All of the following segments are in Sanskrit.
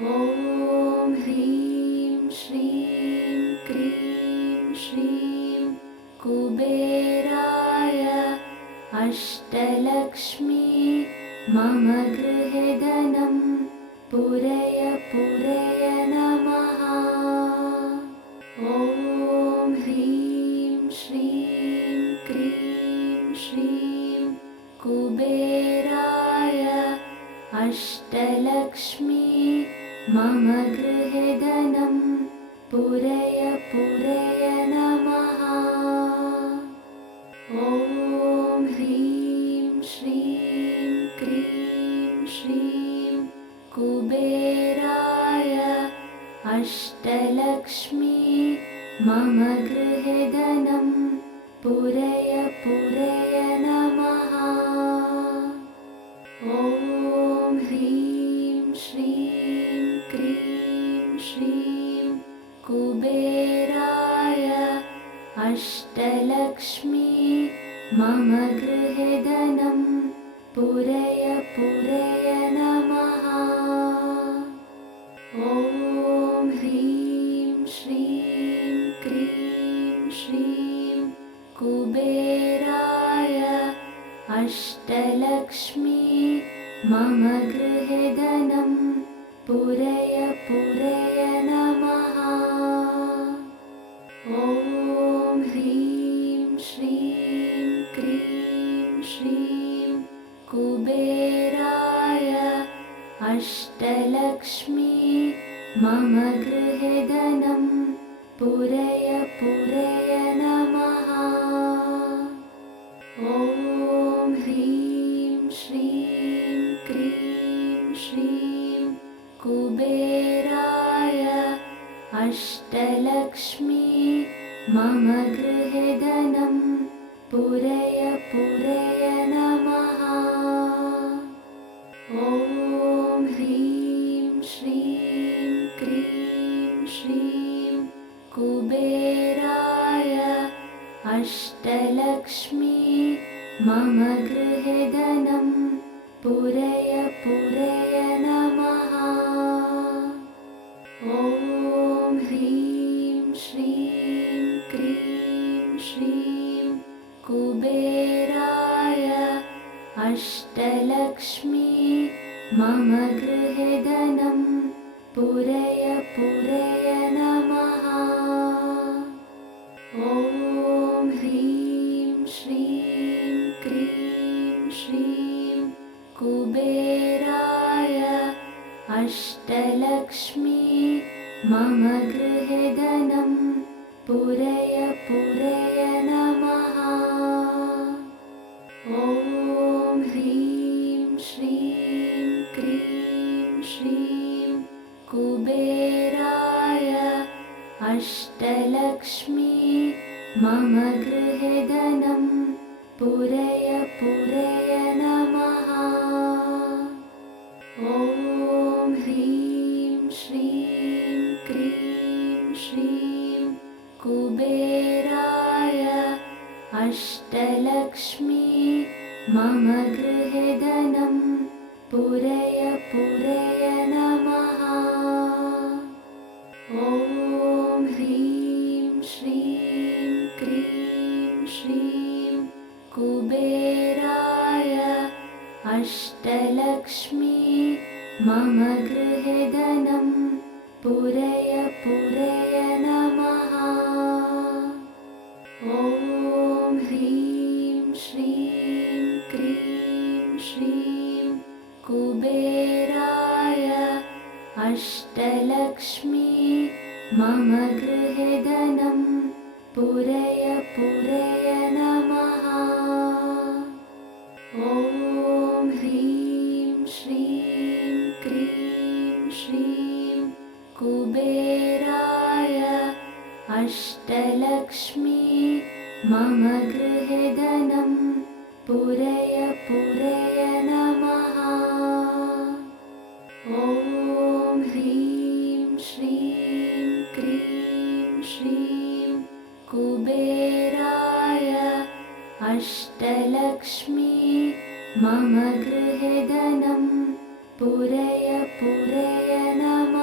ॐ ह्रीं श्रीं क्रीं श्रीं कुबेराय अष्टलक्ष्मी मम गृहे धनं पूरय पूरय नमः। ॐ ह्रीं श्रीं क्रीं श्रीं कुबेराय अष्टलक्ष्मी मम गृहे धनं पूरय पूरय नमः। ॐ ह्रीं श्रीं क्रीं श्रीं कुबेराय अष्टलक्ष्मी मम गृहे धनं पूरय पूरय नमः। ॐ ह्रीं श्रीं क्रीं श्रीं कुबेराय अष्टलक्ष्मी मम गृहे धनं पूरय पूरय नमः। ॐ ह्रीं श्रीं क्रीं श्रीं कुबेराय अष्टलक्ष्मी मम गृहे धनं पूरय पूरय नमः। ॐ ह्रीं श्रीं क्रीं श्रीं कुबेराय अष्टलक्ष्मी मम गृहे धनं पूरय पूरय नमः। ॐ ह्रीं श्रीं क्रीं श्रीं कुबेराय अष्टलक्ष्मी मम गृहे धनं पूरय पूरय नमः। ॐ ह्रीं श्रीं क्रीं श्रीं कुबेराय अष्टलक्ष्मी मम गृहे धनं पूरय पूरय नमः। ॐ ह्रीं श्रीं क्रीं श्रीं कुबेराय अष्टलक्ष्मी मम गृहे धनं पूरय पूरय नमः। ॐ ह्रीं श्रीं क्रीं श्रीं कुबेराय अष्टलक्ष्मी मम गृहे धनं पूरय पूरय नमः। ॐ ह्रीं श्रीं क्रीं श्रीं कुबेराय अष्टलक्ष्मी मम गृहे धनं पूरय पूरय नमः। ॐ ह्रीं श्रीं क्रीं श्रीं कुबेराय अष्टलक्ष्मी मम गृहे धनं पूरय पूरय नमः। ॐ ह्रीं श्रीं क्रीं श्रीं कुबेराय अष्टलक्ष्मी मम गृहे धनं पूरय पूरय नमः। ॐ ह्रीं श्रीं क्रीं श्रीं कुबेराय अष्टलक्ष्मी मम गृहे धनं पूरय पूरय नमः। ॐ ह्रीं श्रीं क्रीं श्रीं कुबेराय अष्टलक्ष्मी मम गृहे धनं पूरय पूरय नमः। ॐ ह्रीं श्रीं क्रीं श्रीं कुबेराय अष्टलक्ष्मी मम गृहे धनं पूरय पूरय नमः।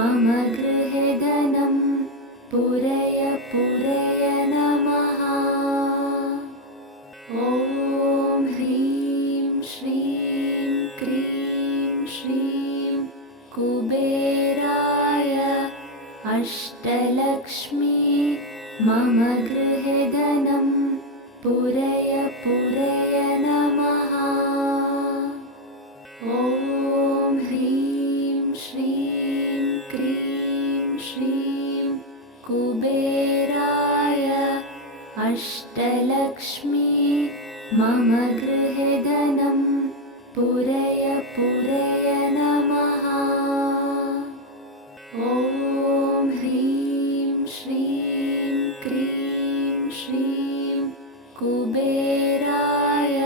मम गृहे धनं पूरय पूरय नमः। ॐ ह्रीं श्रीं क्रीं श्रीं कुबेराय अष्टलक्ष्मी मम गृहे धनं पूरय पूरय नमः। ॐ ह्रीं श्रीं क्रीं श्रीं कुबेराय अष्टलक्ष्मी मम गृहे धनं पूरय पूरय नमः। ॐ ह्रीं श्रीं क्रीं श्रीं कुबेराय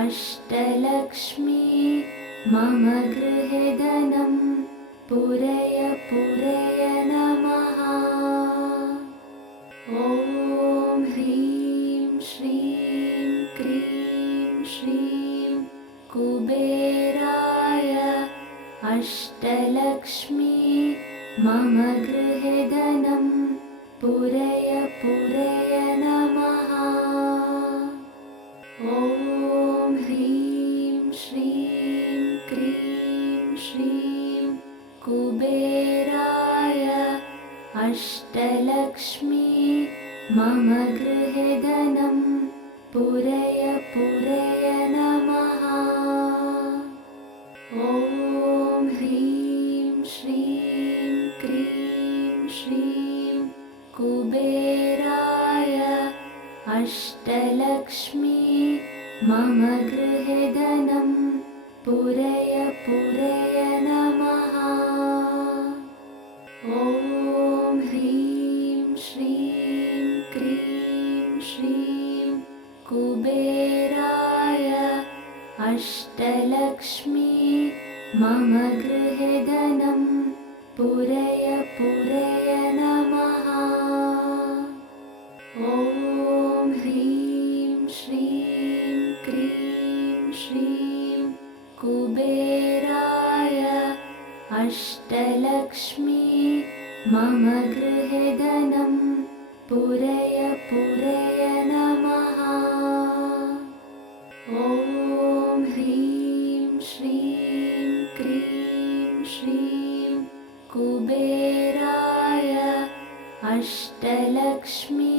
अष्टलक्ष्मी मम गृहे धनं पूरय पूरय नमः। ॐ ह्रीं श्रीं क्रीं श्रीं कुबेराय अष्टलक्ष्मी मम गृहे धनं पूरय पूरय नमः। ॐ ह्रीं श्रीं क्रीं श्रीं कुबेराय अष्टलक्ष्मी मम गृहे धनं पूरय पूरय नमः। ॐ ह्रीं श्रीं क्रीं श्रीं कुबेराय अष्टलक्ष्मी मम गृहे धनं पूरय पूरय नमः। ॐ ह्रीं श्रीं क्रीं श्रीं कुबेराय अष्टलक्ष्मी मम गृहे धनं पूरय पूरय नमः। ॐ ह्रीं श्रीं क्रीं श्रीं कुबेराय अष्टलक्ष्मी मम गृहे धनं पूरय पूरय नमः। ॐ ह्रीं श्रीं क्रीं श्रीं कुबेराय अष्टलक्ष्मी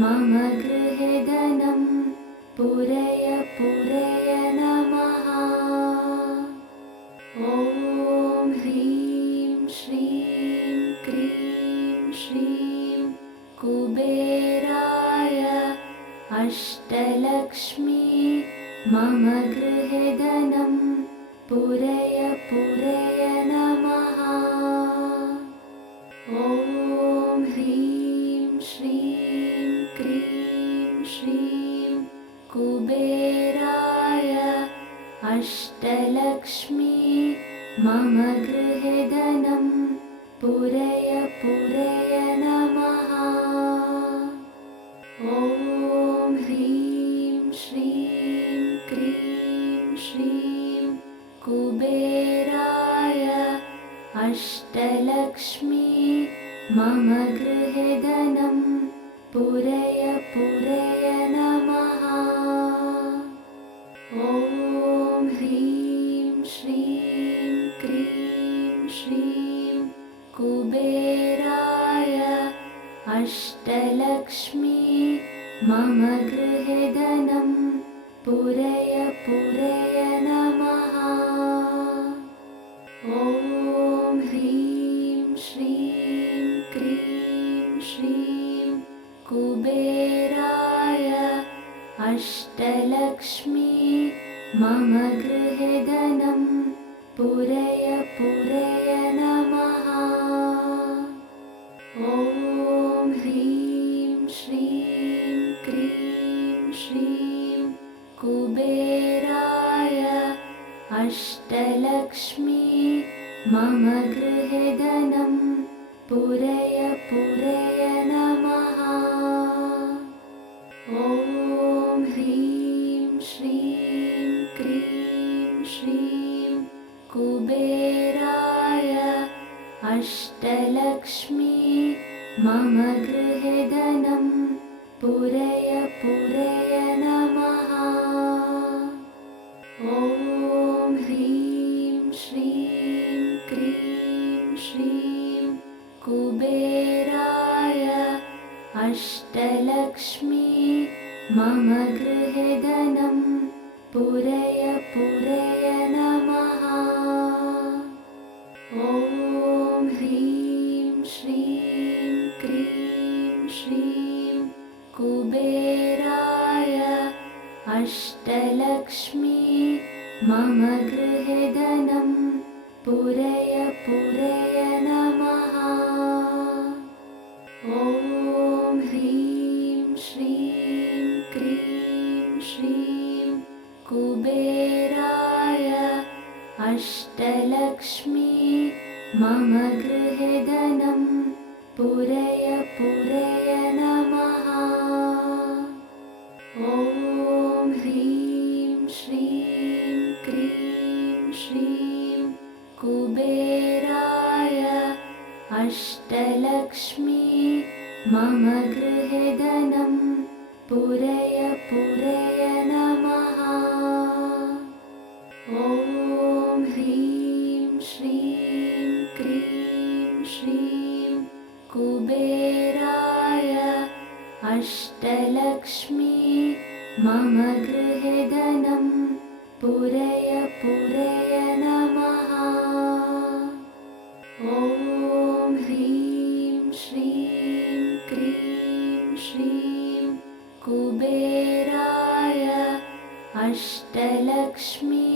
मम गृहे धनं पूरय पूरय नमः। ॐ ह्रीं श्रीं क्रीं श्रीं कुबेराय अष्टलक्ष्मी मम गृहे धनं पूरय पूरय नमः। ॐ ह्रीं श्रीं क्रीं श्रीं कुबेराय अष्टलक्ष्मी मम गृहे धनं पूरय पूरय नमः। ॐ ह्रीं श्रीं क्रीं श्रीं कुबेराय अष्टलक्ष्मी मम गृहे धनं पूरय पूरय नमः। ॐ ह्रीं श्रीं क्रीं श्रीं कुबेराय अष्टलक्ष्मी मम गृहे धनं पूरय पूरय नमः। ॐ ह्रीं श्रीं क्रीं श्रीं कुबेराय अष्टलक्ष्मी मम गृहे धनं पूरय पूरय नमः। ॐ ह्रीं श्रीं क्रीं श्रीं कुबेराय अष्टलक्ष्मी मम गृहे धनं पूरय पूरय नमः। ॐ ह्रीं श्रीं क्रीं श्रीं कुबेराय अष्टलक्ष्मी मम गृहे धनं पूरय पूरय नमः। ॐ ह्रीं श्रीं क्रीं श्रीं कुबेराय अष्टलक्ष्मी मम गृहे धनं पूरय पूरय नमः। ॐ ह्रीं श्रीं क्रीं श्रीं कुबेराय अष्टलक्ष्मी मम गृहे धनं पूरय पूरय नमः। ॐ ह्रीं श्रीं क्रीं श्रीं कुबेराय अष्टलक्ष्मी मम गृहे धनं पूरय पूरय नमः। ॐ ह्रीं श्रीं क्रीं श्रीं कुबेराय अष्टलक्ष्मी मम गृहे धनं पूरय पूरय नमः। ॐ ह्रीं श्रीं क्रीं श्रीं कुबेराय अष्टलक्ष्मी मम गृहे धनं पूरय पूरय नमः। ॐ ह्रीं श्रीं क्रीं श्रीं कुबेराय अष्टलक्ष्मी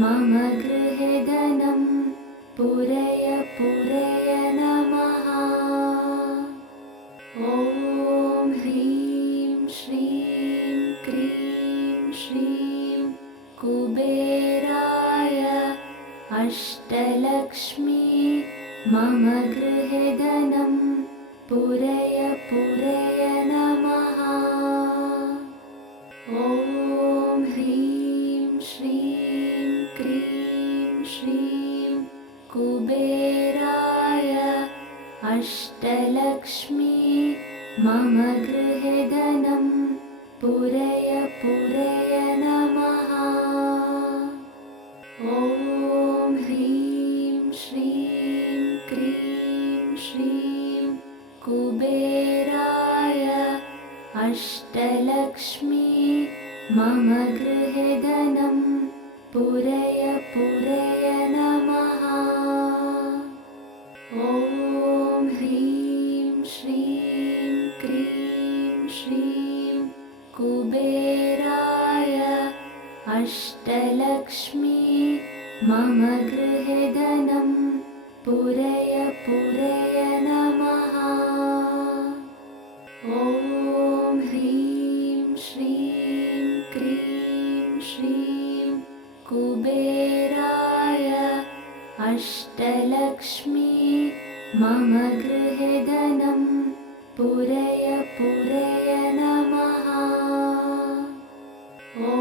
मम गृहे धनं पूरय पूरय नमः। ॐ ह्रीं श्रीं क्रीं श्रीं कुबेराय अष्टलक्ष्मी मम गृहे धनं पूरय पूरय नमः। ॐ ह्रीं श्रीं क्रीं श्रीं कुबेराय अष्टलक्ष्मी मम गृहे धनं पूरय पूरय नमः। ॐ ह्रीं श्रीं क्रीं श्रीं कुबेराय अष्टलक्ष्मी मम गृहे धनं पूरय पूरय नमः। ॐ ह्रीं श्रीं क्रीं श्रीं कुबेराय अष्टलक्ष्मी मम गृहे धनं पूरय पूरय नमः। ॐ ह्रीं श्रीं क्रीं श्रीं कुबेराय अष्टलक्ष्मी मम गृहे धनं पूरय पूरय नमः। ॐ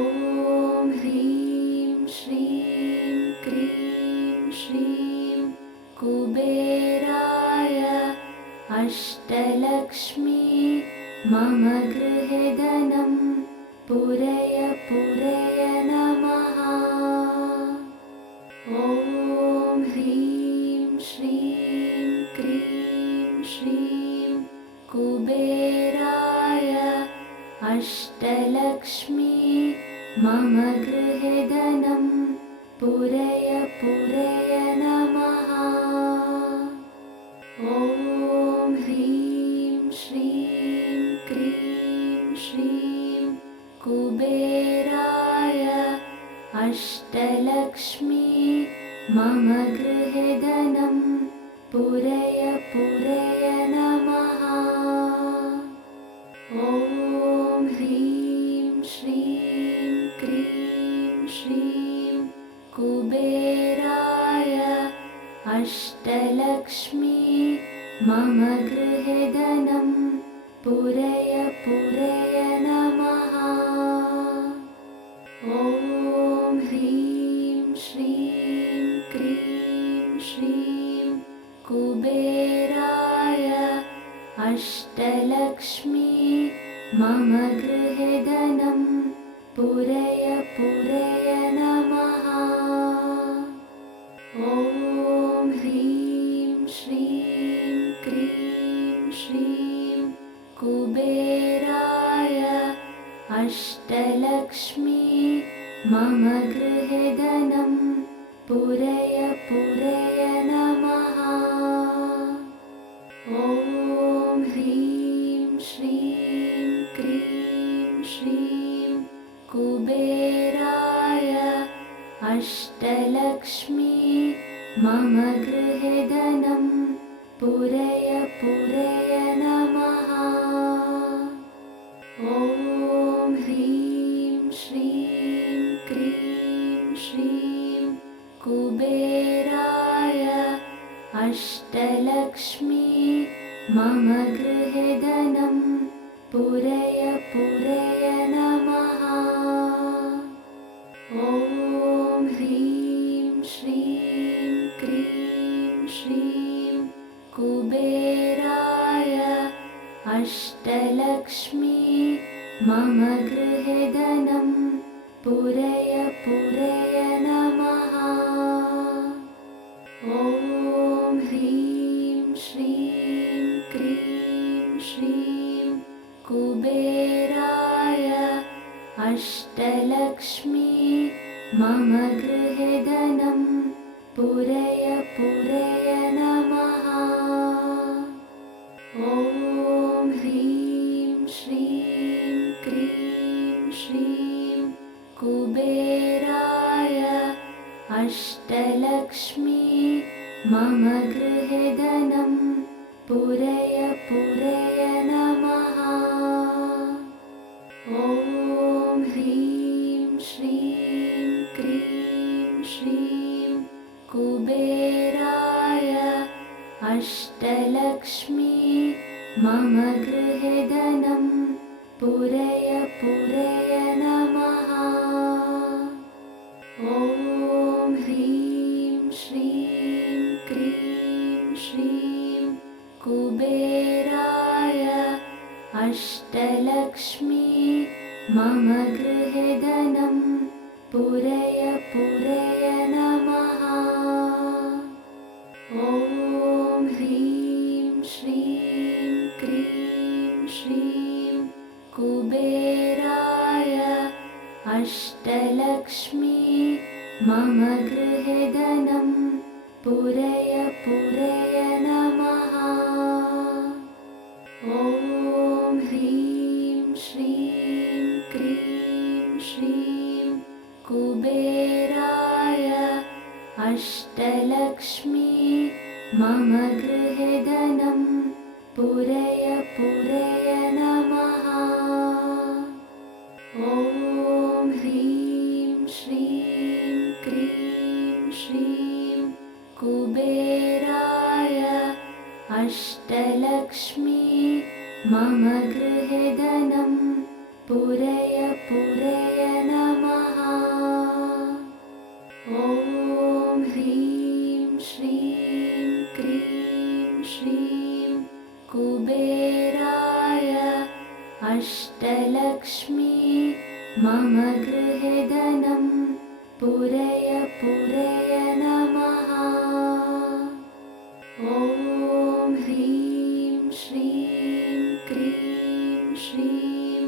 ह्रीं श्रीं क्रीं श्रीं कुबेराय अष्टलक्ष्मी मम गृहे धनं पूरय पूरय नमः। ॐ ह्रीं श्रीं क्रीं श्रीं कुबेराय अष्टलक्ष्मी मम गृहे धनं पूरय पूरय नमः। ॐ ह्रीं श्रीं क्रीं श्रीं कुबेराय अष्टलक्ष्मी मम गृहे धनं पूरय पूरय नमः। ॐ ह्रीं श्रीं क्रीं श्रीं कुबेराय अष्टलक्ष्मी मम गृहे धनं पूरय पूरय नमः। ॐ ह्रीं श्रीं क्रीं श्रीं कुबेराय अष्टलक्ष्मी मम गृहे धनं पूरय पूरय नमः। ॐ ह्रीं श्रीं क्रीं श्रीं कुबेराय अष्टलक्ष्मी मम गृहे धनं पूरय पूरय नमः। ॐ ह्रीं श्रीं क्रीं श्रीं कुबेराय अष्टलक्ष्मी मम गृहे धनं पूरय पूरय नमः। ॐ ह्रीं श्रीं क्रीं श्रीं कुबेराय अष्टलक्ष्मी मम गृहे धनं पूरय पूरय नमः। ॐ ह्रीं श्रीं क्रीं श्रीं कुबेराय अष्टलक्ष्मी मम गृहे धनं पूरय पूरय नमः। ॐ ह्रीं श्रीं क्रीं श्रीं कुबेराय अष्टलक्ष्मी मम गृहे धनं पूरय पूरय नमः। ॐ ह्रीं श्रीं क्रीं श्रीं कुबेराय अष्टलक्ष्मी मम गृहे धनं पूरय पूरय नमः। ॐ ह्रीं श्रीं क्रीं श्रीं कुबेराय अष्टलक्ष्मी मम गृहे धनं पूरय पूरय नमः। ॐ ह्रीं श्रीं क्रीं श्रीं कुबेराय अष्टलक्ष्मी मम गृहे धनं पूरय पूरय नमः। ॐ ह्रीं श्रीं क्रीं श्रीं कुबेराय अष्टलक्ष्मी मम गृहे धनं पूरय पूरय नमः। ॐ ह्रीं श्रीं क्रीं श्रीं कुबेराय अष्टलक्ष्मी मम गृहे धनं पूरय पूरय नमः। ॐ ह्रीं श्रीं क्रीं श्रीं कुबेराय अष्टलक्ष्मी मम गृहे धनं पूरय पूरय नमः। ॐ ह्रीं श्रीं क्रीं श्रीं कुबेराय अष्टलक्ष्मी मम गृहे धनं पूरय पूरय नमः। ॐ ह्रीं श्रीं क्रीं श्रीं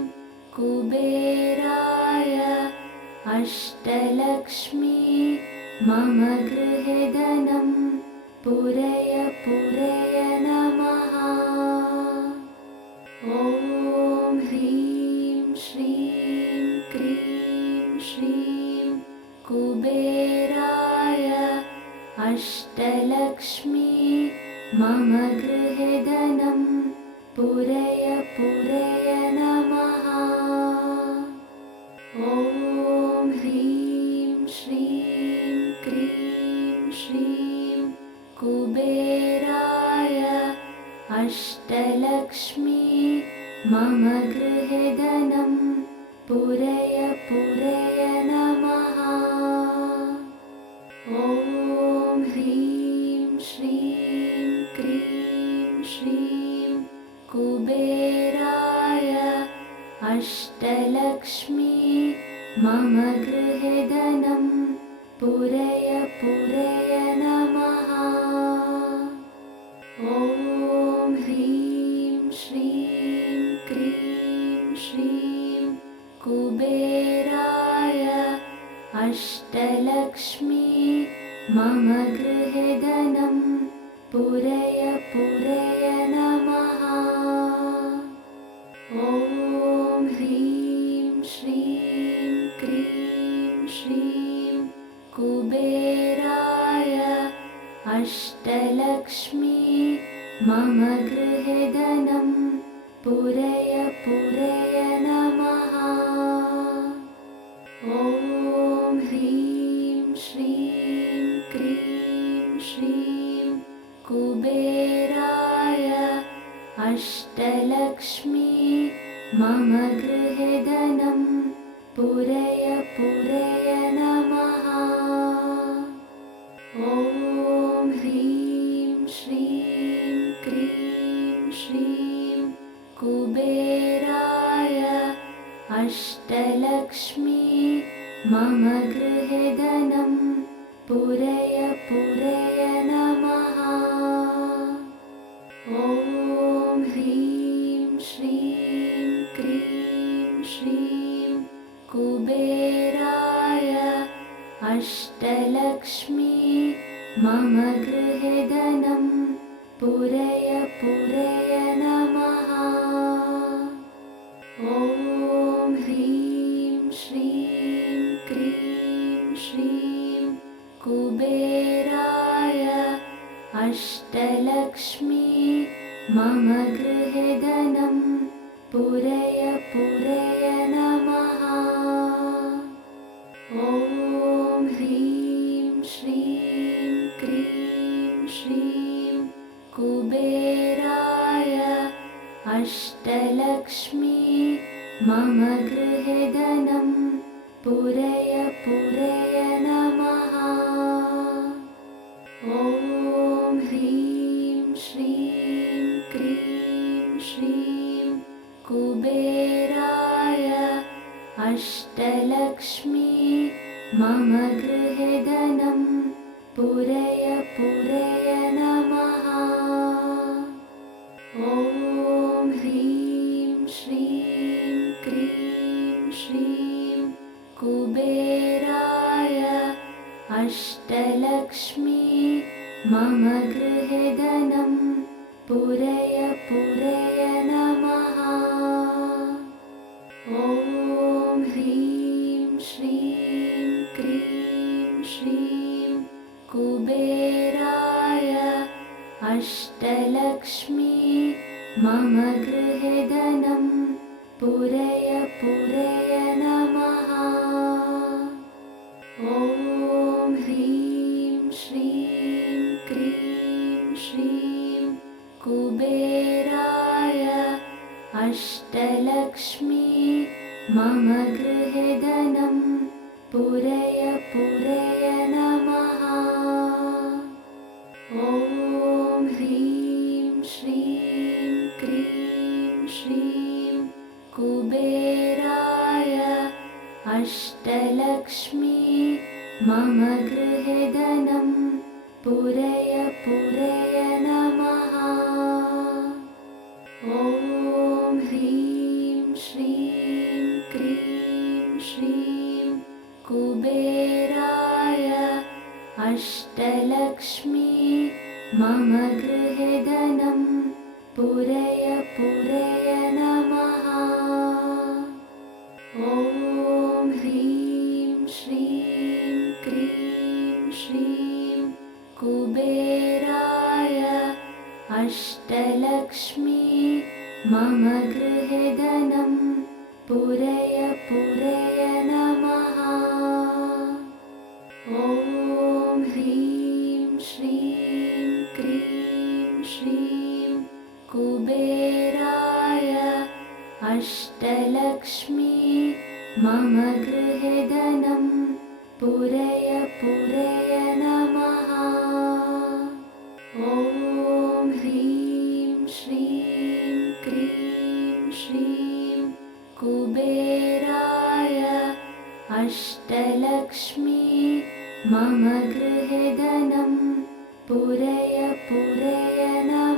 कुबेराय अष्टलक्ष्मी मम गृहे धनं पूरय पूरय नमः। ॐ ह्रीं श्रीं क्रीं श्रीं कुबेराय अष्टलक्ष्मी मम गृहे धनं पूरय पूरय नमः। ॐ ह्रीं श्रीं क्रीं श्रीं कुबेराय अष्टलक्ष्मी मम गृहे धनं पूरय पूरय नमः। ॐ ह्रीं श्रीं कुबेराय अष्टलक्ष्मी मम गृहे धनं पूरय पूरय नमः। ॐ ह्रीं श्रीं क्रीं श्रीं कुबेराय अष्टलक्ष्मी मम गृहे धनं पूरय पूरय नमः। ॐ ह्रीं श्रीं क्रीं श्रीं कुबेराय अष्टलक्ष्मी मम गृहे धनं पूरय पूरय नमः। ॐ ह्रीं श्रीं क्रीं श्रीं कुबेराय अष्टलक्ष्मी मम गृहे धनं पूरय पूरय नमः। ॐ ह्रीं श्रीं क्रीं श्रीं कुबेराय अष्टलक्ष्मी मम गृहे धनं पूरय पूरय नमः। ॐ ह्रीं श्रीं क्रीं श्रीं कुबेराय अष्टलक्ष्मी मम गृहे धनं पूरय पूरय नमः। ॐ ह्रीं श्रीं क्रीं श्रीं कुबेराय अष्टलक्ष्मी मम गृहे धनं पूरय पूरय नमः। ॐ ह्रीं श्रीं क्रीं श्रीं कुबेराय अष्टलक्ष्मी मम गृहे धनं पूरय पूरय नमः। ॐ ह्रीं श्रीं क्रीं श्रीं कुबेराय अष्टलक्ष्मी मम गृहे धनं पूरय पूरय नमः। ॐ ह्रीं श्रीं क्रीं श्रीं कुबेराय अष्टलक्ष्मी मम गृहे धनं पूरय पूरय नमः। ॐ ह्रीं श्रीं क्रीं श्रीं कुबेराय अष्टलक्ष्मी मम गृहे धनं पूरय पूरय नमः। ॐ ह्रीं श्रीं क्रीं श्रीं कुबेराय अष्टलक्ष्मी मम गृहे धनं पूरय पूरय नमः। ॐ ह्रीं श्रीं क्रीं श्रीं कुबेराय अष्टलक्ष्मी मम गृहे धनं पूरय पूरय नमः। ॐ ह्रीं श्रीं क्रीं श्रीं कुबेराय अष्टलक्ष्मी मम गृहे धनं पूरय पूरय नमः। ॐ ह्रीं श्रीं क्रीं श्रीं कुबेराय अष्टलक्ष्मी मम गृहे धनं पूरय पूरय नमः। ॐ ह्रीं श्रीं क्रीं श्रीं कुबेराय अष्टलक्ष्मी मम गृहे धनं पूरय पूरय नमः। ॐ ह्रीं श्रीं क्रीं मम गृहे धनं पूरय पूरय नमः।